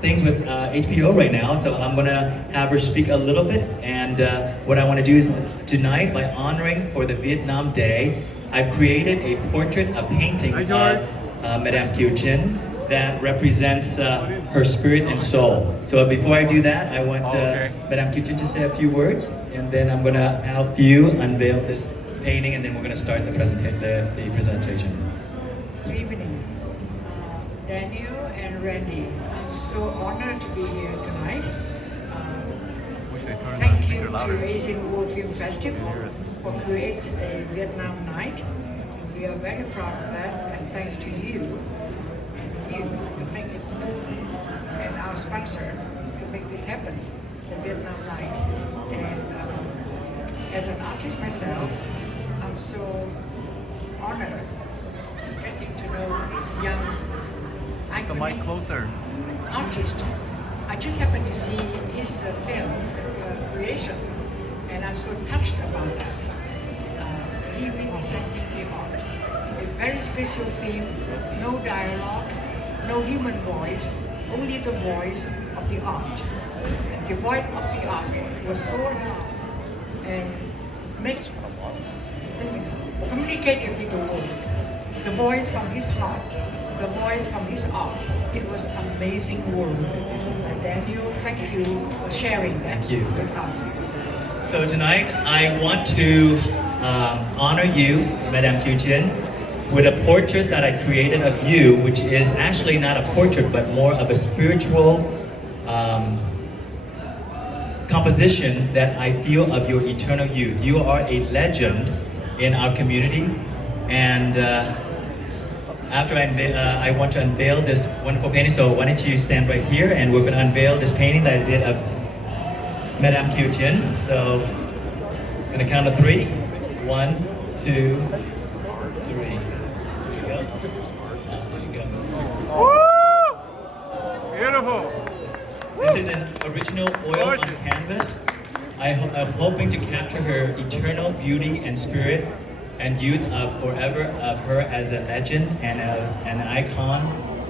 things with HBO right now, so I'm gonna have her speak a little bit. And what I want to do is tonight, by honoring for the Vietnam Day, I've created a portrait, a painting of Madame Kieu Chin that represents her spirit and soul. So before I do that, I want Madame Kieu Chin to say a few words, and then I'm gonna help you unveil this painting, and then we're gonna start the presentation. Good evening, Daniel and Randy. I'm so honored to be here tonight. Thank you to Asian World Film Festival for creating a Vietnam night. We are very proud of that, and thanks to you to make it, and our sponsor to make this happen, the Vietnam night. And as an artist myself, I'm so honored getting to know this young iconic artist. I just happened to see his film creation, and I'm so touched about that. He representing the art, a very special film, no dialogue, no human voice, only the voice of the art. And the voice of the art was so loud and communicated with the world. The voice from his heart, the voice from his art. It was amazing world. And Daniel, thank you for sharing that with us. So tonight, I want to honor you, Madame Kieu Chin, with a portrait that I created of you, which is actually not a portrait, but more of a spiritual composition that I feel of your eternal youth. You are a legend in our community, and after I want to unveil this wonderful painting, so why don't you stand right here, and we're going to unveil this painting that I did of Madame Kieu Chin. So, I'm going to count to 3. 1, 2, 3. Here you go. Here you go. Beautiful. This is an original oil on canvas. I'm hoping to capture her eternal beauty and spirit and youth of forever of her as a legend and as an icon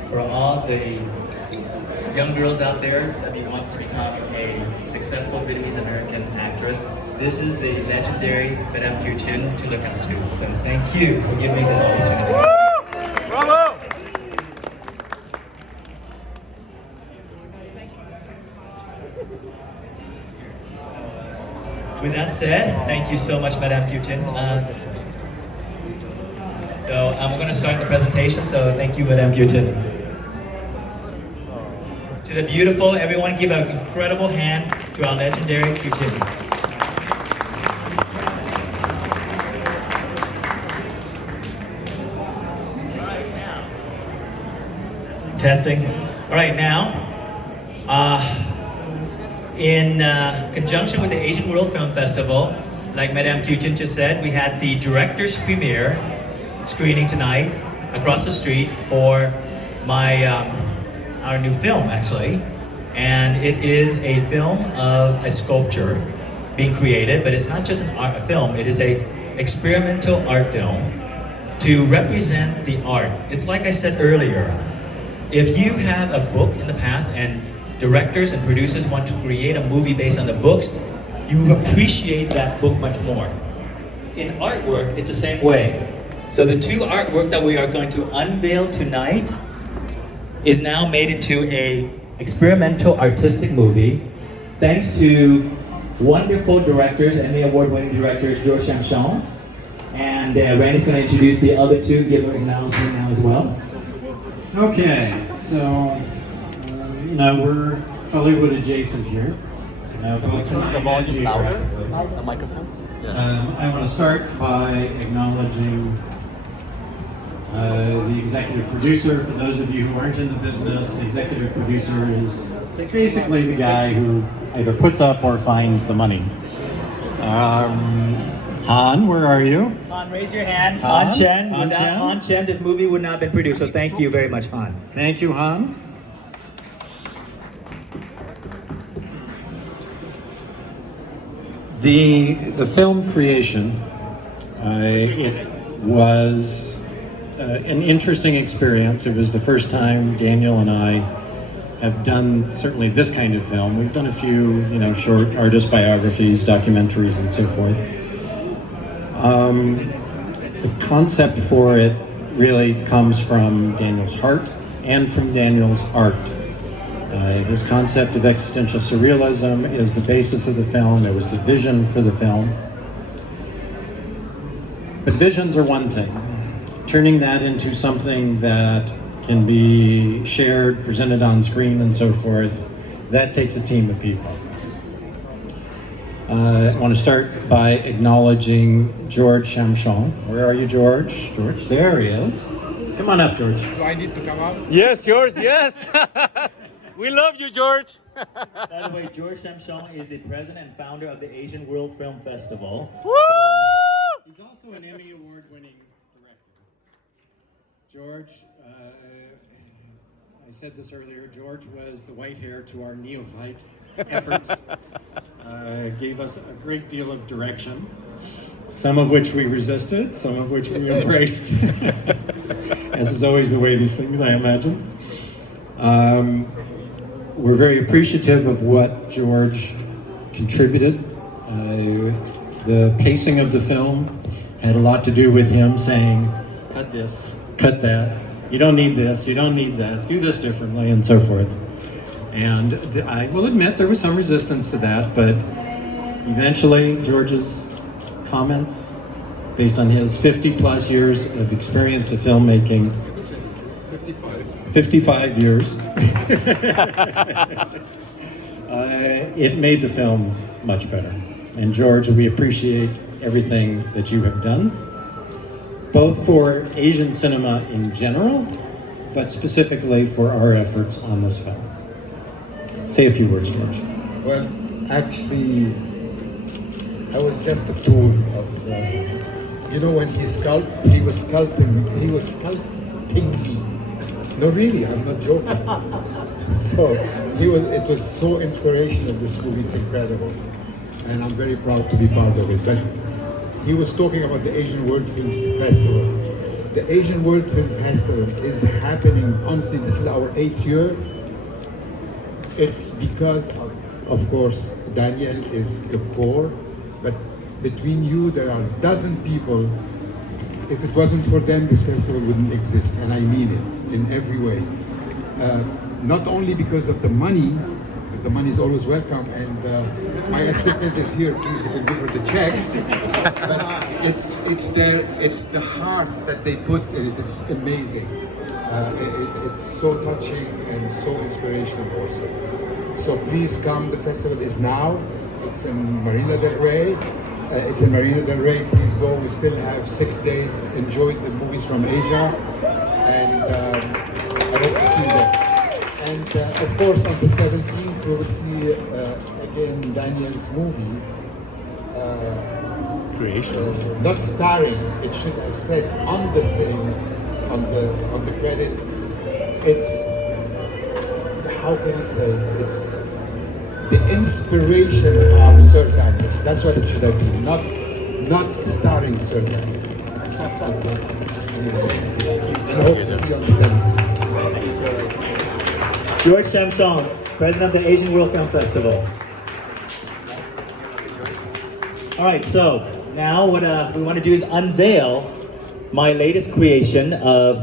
for all the young girls out there that want to become a successful Vietnamese American actress. This is the legendary Madame Kieu Chin to look up to. So thank you for giving me this opportunity. Bravo! With that said, thank you so much, Madame Kieu Chin. So we're going to start the presentation, so thank you, Madame Kieu Chin. To the beautiful, everyone give an incredible hand to our legendary Kieu Chin. Testing. All right, now, in conjunction with the Asian World Film Festival, like Madame Kieu Chin just said, we had the director's premiere screening tonight across the street for my our new film, actually. And it is a film of a sculpture being created, but it's not just a film, it is a experimental art film to represent the art. It's like I said earlier, if you have a book in the past and directors and producers want to create a movie based on the books, you appreciate that book much more. In artwork, it's the same way. So the 2 artwork that we are going to unveil tonight is now made into a experimental artistic movie, thanks to wonderful directors, Emmy Award-winning directors, George Shamshon, and Randy's going to introduce the other 2, give her acknowledgement now as well. Okay, so we're Hollywood adjacent here. Both time and geographically. The microphone? I want to start by acknowledging the executive producer. For those of you who aren't in the business, the executive producer is basically the guy who either puts up or finds the money. Han, where are you? Han, raise your hand. Han Chen. Han Without Chen? Han Chen, this movie would not have been produced. So thank you very much, Han. Thank you, Han. The film creation, it was an interesting experience. It was the first time Daniel and I have done certainly this kind of film. We've done a few, short artist biographies, documentaries, and so forth. The concept for it really comes from Daniel's heart and from Daniel's art. His concept of existential surrealism is the basis of the film. It was the vision for the film. But visions are one thing. Turning that into something that can be shared, presented on screen, and so forth, that takes a team of people. I want to start by acknowledging George Chamchon. Where are you, George? George, there he is. Come on up, George. Do I need to come up? Yes, George, yes. We love you, George. By the way, George Chamchon is the president and founder of the Asian World Film Festival. Woo! He's also an Emmy Award-winning director. George, I said this earlier, George was the white hair to our neophyte efforts. Gave us a great deal of direction, some of which we resisted, some of which we embraced, as is always the way these things, I imagine. We're very appreciative of what George contributed. The pacing of the film had a lot to do with him saying, cut this, cut that, you don't need this, you don't need that, do this differently, and so forth. And I will admit there was some resistance to that, but eventually George's comments, based on his 50-plus years of experience of filmmaking, 55 years, it made the film much better. And George, we appreciate everything that you have done, both for Asian cinema in general, but specifically for our efforts on this film. Say a few words, George. Well, actually, I was just a tool of, when he was sculpting me. No, really, I'm not joking. So, it was so inspirational, this movie, it's incredible. And I'm very proud to be part of it. But he was talking about the Asian World Film Festival. The Asian World Film Festival is happening, honestly, this is our 8th year. It's because, of course, Daniel is the core, but between you, there are a dozen people. If it wasn't for them, this festival wouldn't exist, and I mean it in every way. Not only because of the money, because the money is always welcome, and my assistant is here, please, you can give her the checks. But it's the heart that they put in it. It's amazing. It's so touching and so inspirational also. So please come. The festival is now. It's in Marina del Rey. Please go. We still have 6 days. Enjoy the movies from Asia, and I hope to see you there. And of course, on the 17th, we will see again Daniel's movie. Creation. Not starring. It should have said on the thing, on the credit. It's, how can you say? It's the inspiration of Sir Daniel. That's what it should have been. Not starring Sir Daniel. And I hope to see you on the 17th. George Chamchon, president of the Asian World Film Festival. All right, so now what we want to do is unveil my latest creation of...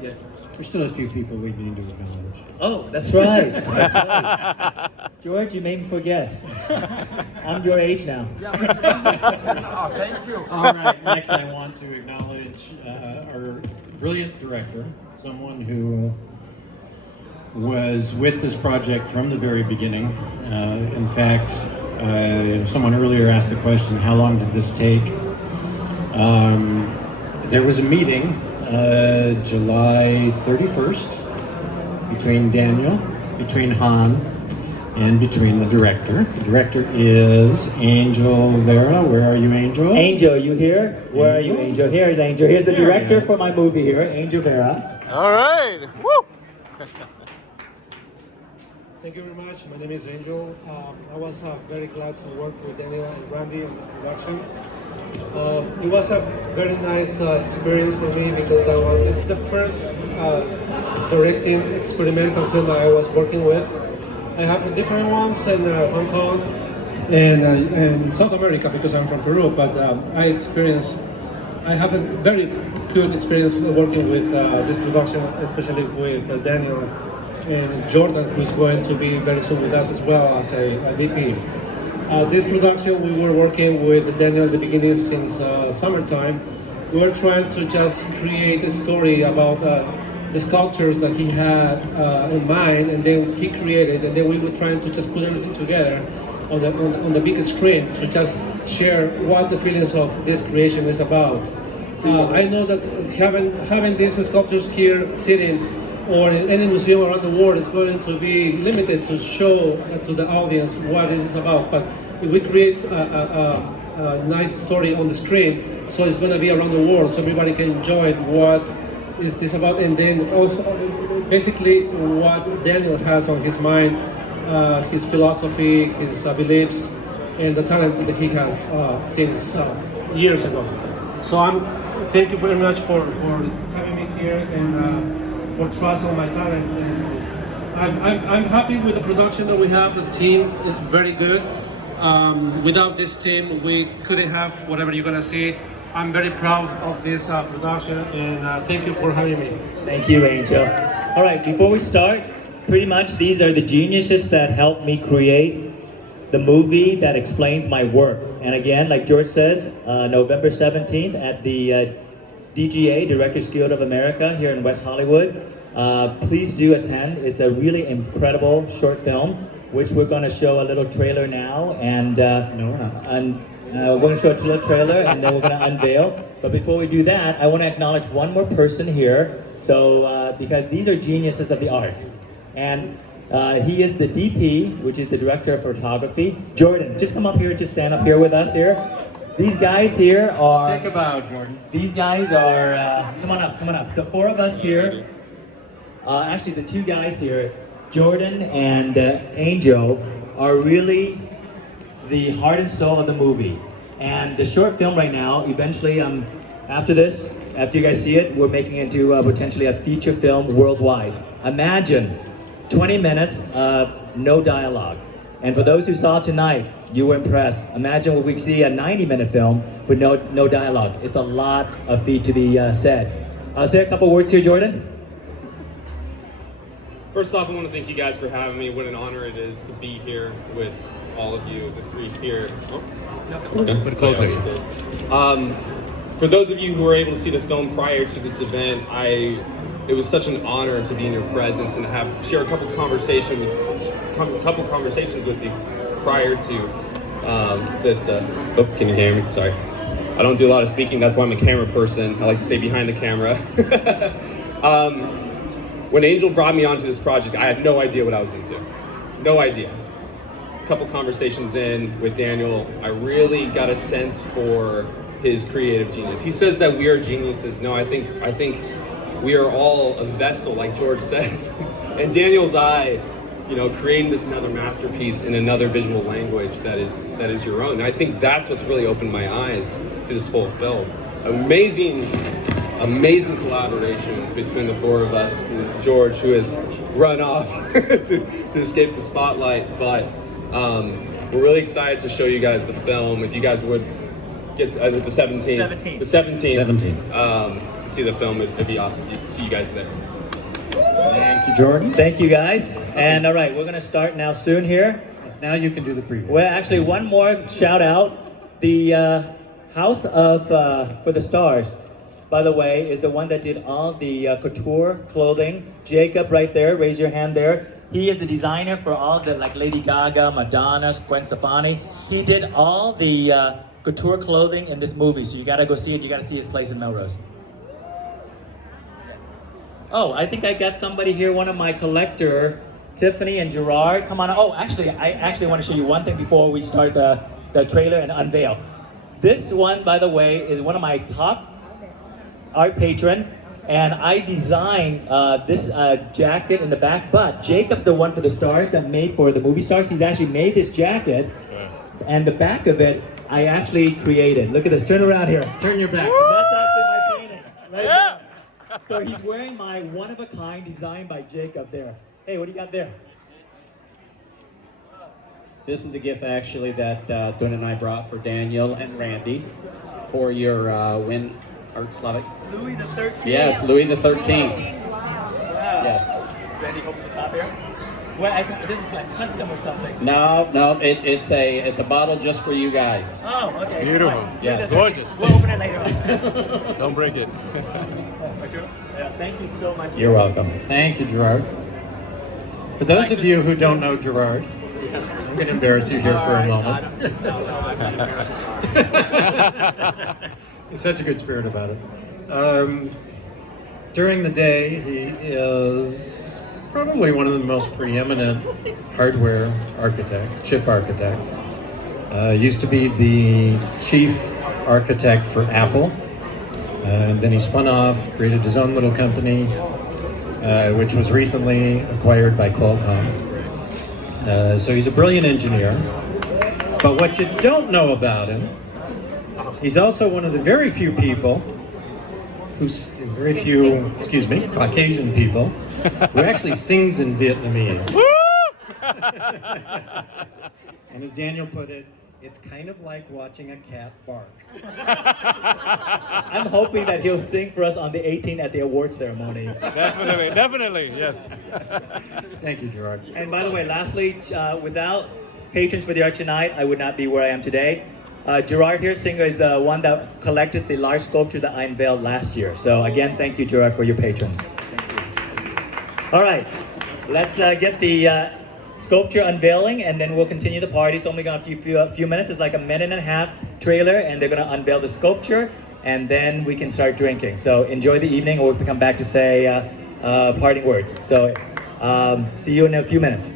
Yes. There's still a few people we need to acknowledge. Oh, that's right. That's right. George, you made me forget. I'm your age now. Oh, thank you. All right, next I want to acknowledge our brilliant director, someone who was with this project from the very beginning. In fact, someone earlier asked the question, how long did this take? There was a meeting July 31st between Daniel, between Han, and between the director. The director is Angel Vera. Where are you, Angel? Angel, you here? Where are you, Angel? Here's Angel. Here's the director for my movie here, Angel Vera. All right. Woo! Thank you very much. My name is Angel. I was very glad to work with Daniel and Randy on this production. It was a very nice experience for me because this is the first directing experimental film that I was working with. I have different ones in Hong Kong and South America because I'm from Peru, but I have a very good experience working with this production, especially with Daniel and Jordan, who's going to be very soon with us as well as a DP. This production, we were working with Daniel at the beginning since summertime. We were trying to just create a story about the sculptures that he had in mind, and then he created, and then we were trying to just put everything together on the big screen to just share what the feelings of this creation is about. I know that having these sculptures here sitting or in any museum around the world is going to be limited to show to the audience what this is about. But if we create a nice story on the screen, so it's going to be around the world, so everybody can enjoy what is this about, and then also basically what Daniel has on his mind, his philosophy, his beliefs, and the talent that he has since years ago. So thank you very much for having me here and for trust on my talent. And I'm happy with the production that we have. The team is very good. Without this team, we couldn't have whatever you're gonna see. I'm very proud of this production, and thank you for having me. Thank you, Angel. All right, before we start, pretty much these are the geniuses that helped me create the movie that explains my work. And again, like George says, November 17th at the DGA, Directors Guild of America, here in West Hollywood. Please do attend. It's a really incredible short film, which we're going to show a little trailer now, and No, we're not. we're going to show a little trailer, and then we're going to unveil. But before we do that, I want to acknowledge one more person here. So, because these are geniuses of the arts, and he is the DP, which is the director of photography. Jordan, just come up here, just stand up here with us here. These guys here are. Take a bow, Jordan. These guys are. Come on up, come on up. The four of us here. Actually, the two guys here, Jordan and Angel, are really the heart and soul of the movie. And the short film right now, eventually, after this, after you guys see it, we're making it into potentially a feature film worldwide. Imagine 20 minutes of no dialogue. And for those who saw tonight, you were impressed. Imagine what we could see a 90-minute film with no dialogues. It's a lot of feet to be said. Say a couple words here, Jordan. First off, I want to thank you guys for having me. What an honor it is to be here with all of you, the three here. Put it closer. For those of you who were able to see the film prior to this event, it was such an honor to be in your presence and share a couple conversations with you prior to this. Can you hear me? Sorry. I don't do a lot of speaking. That's why I'm a camera person. I like to stay behind the camera. When Angel brought me onto this project, I had no idea what I was into. No idea. A couple conversations in with Daniel, I really got a sense for his creative genius. He says that we are geniuses. No, I think we are all a vessel, like George says. And Daniel's eye, creating this another masterpiece in another visual language that is your own. And I think that's what's really opened my eyes to this whole film. Amazing collaboration between the four of us. George, who has run off to escape the spotlight, but we're really excited to show you guys the film. If you guys would get the 17th. The 17th. To see the film, it'd be awesome to see you guys there. Thank you, Jordan. Thank you, guys. And all right, we're going to start now soon here. Yes, now you can do the preview. Well, actually, one more shout out. The House of for the Stars, by the way, is the one that did all the couture clothing. Jacob, right there, raise your hand there. He is the designer for all the Lady Gaga, Madonna, Gwen Stefani. He did all the couture clothing in this movie, so you gotta go see it. You gotta see his place in Melrose. Oh, I think I got somebody here, one of my collector, Tiffany and Gerard. Come on. Oh, actually, I want to show you one thing before we start the trailer and unveil. This one, by the way, is one of my top art patron, and I designed this jacket in the back, but Jacob's the one for the stars that made for the movie stars. He's actually made this jacket, and the back of it, I actually created. Look at this, turn around here. Turn your back. That's actually my painting, right there. So he's wearing my one-of-a-kind designed by Jacob there. Hey, what do you got there? This is a gift actually that Dwayne and I brought for Daniel and Randy for your Winn Art Slavic. Louis the 13th. Yes, Louis the 13th. Wow. Yes. Randy, open the top here. Well, this is like custom or something. No, it's a bottle just for you guys. Oh, okay. Beautiful. Fine. Yes. Gorgeous. We'll open it later on. Don't break it. Yeah, thank you so much. You're welcome. Thank you, Gerard. For those of you who don't know Gerard, I'm going to embarrass you here for a moment. He's such a good spirit about it. During the day, he is probably one of the most preeminent hardware architects, chip architects. Used to be the chief architect for Apple. Then he spun off, created his own little company, which was recently acquired by Qualcomm. So he's a brilliant engineer. But what you don't know about him, he's also one of the very few people Caucasian people, who actually sings in Vietnamese. And as Daniel put it, it's kind of like watching a cat bark. I'm hoping that he'll sing for us on the 18th at the award ceremony. Definitely, yes. Thank you, Gerard. And by the way, lastly, without patrons for the art tonight, I would not be where I am today. Gerard here, singer, is the one that collected the large sculpture that I unveiled last year. So again, thank you, Gerard, for your patrons. Thank you. All right, let's get the sculpture unveiling, and then we'll continue the party. It's only going to be a few minutes. It's like a minute and a half trailer, and they're going to unveil the sculpture, and then we can start drinking. So enjoy the evening, or we'll come back to say parting words. So see you in a few minutes.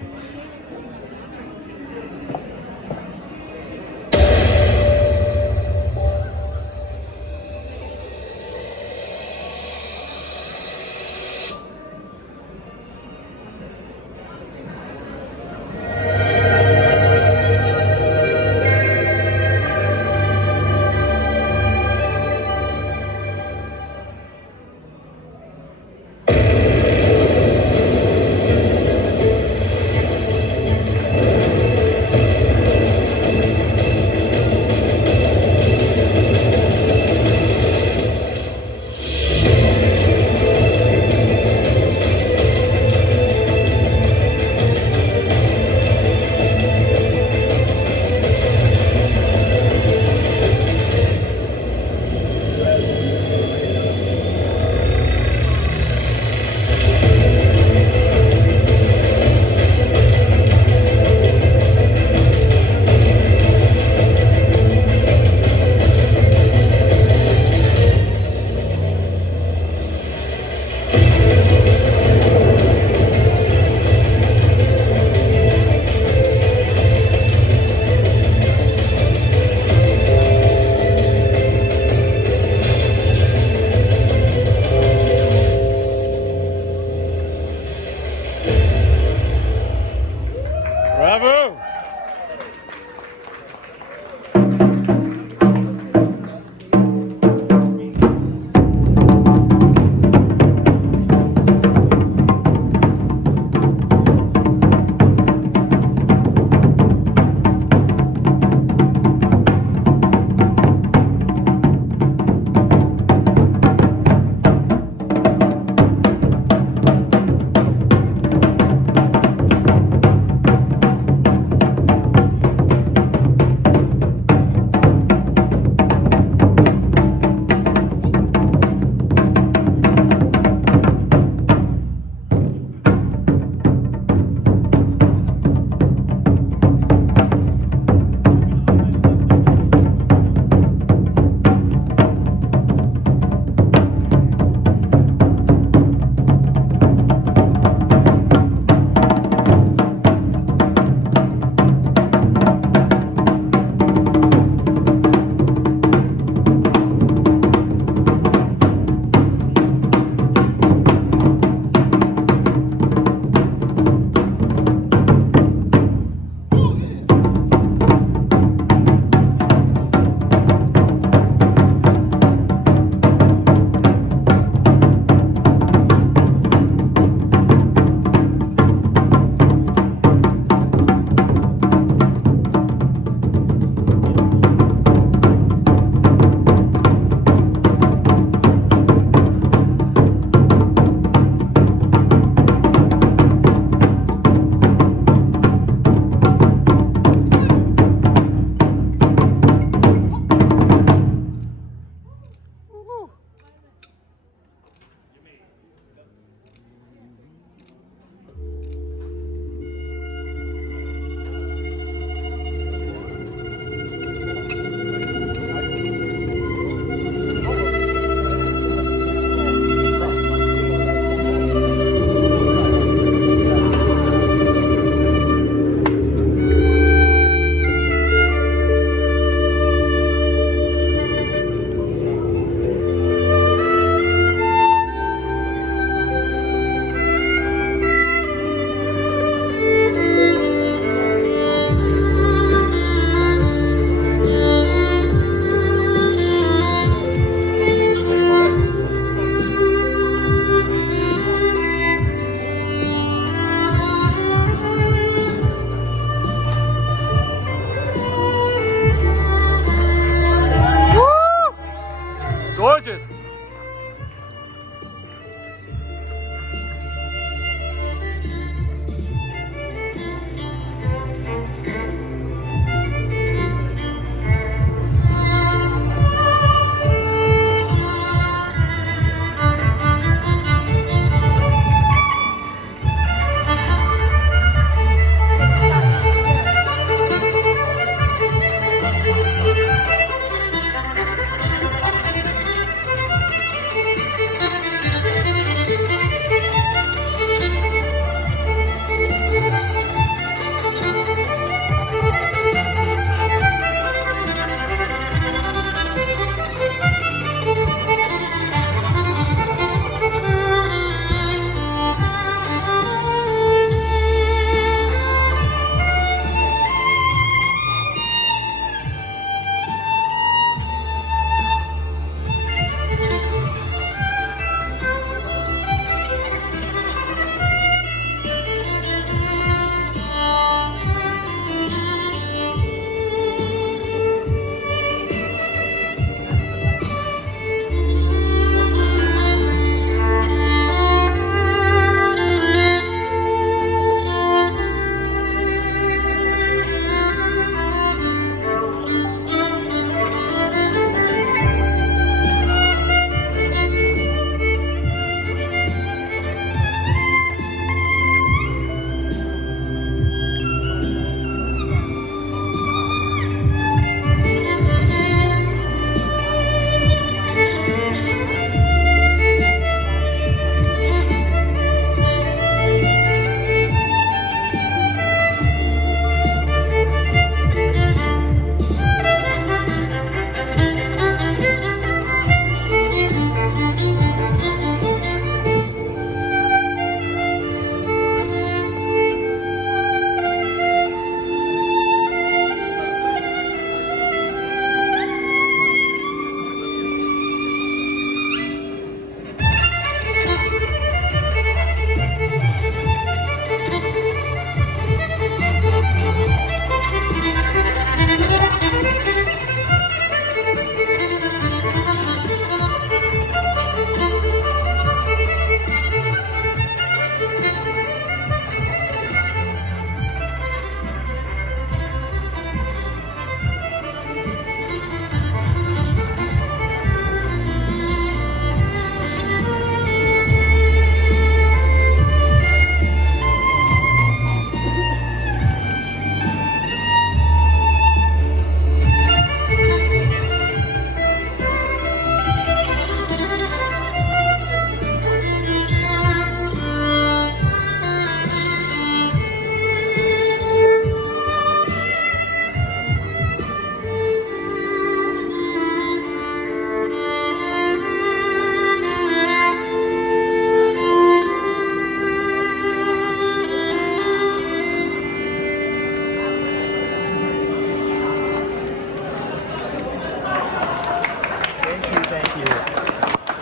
Bravo!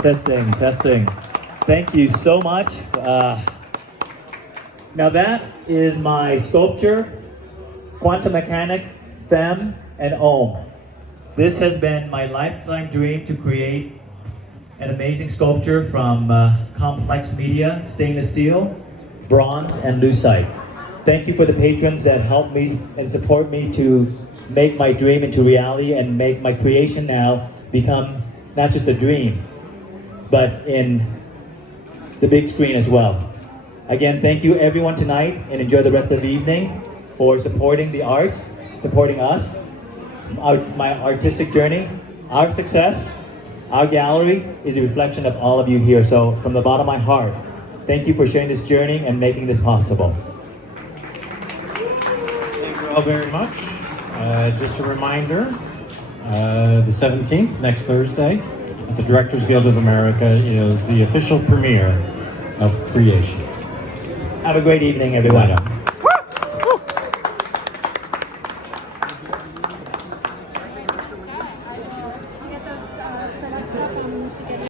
Testing, testing. Thank you so much. Now that is my sculpture, quantum mechanics, fem, and ohm. This has been my lifetime dream to create an amazing sculpture from complex media, stainless steel, bronze, and lucite. Thank you for the patrons that help me and support me to make my dream into reality and make my creation now become not just a dream, but in the big screen as well. Again, thank you everyone tonight and enjoy the rest of the evening for supporting the arts, supporting us, my artistic journey. Our success, our gallery is a reflection of all of you here. So from the bottom of my heart, thank you for sharing this journey and making this possible. Thank you all very much. Just a reminder, the 17th, next Thursday, at the Directors Guild of America is the official premiere of Creation. Have a great evening, everyone. Bye now.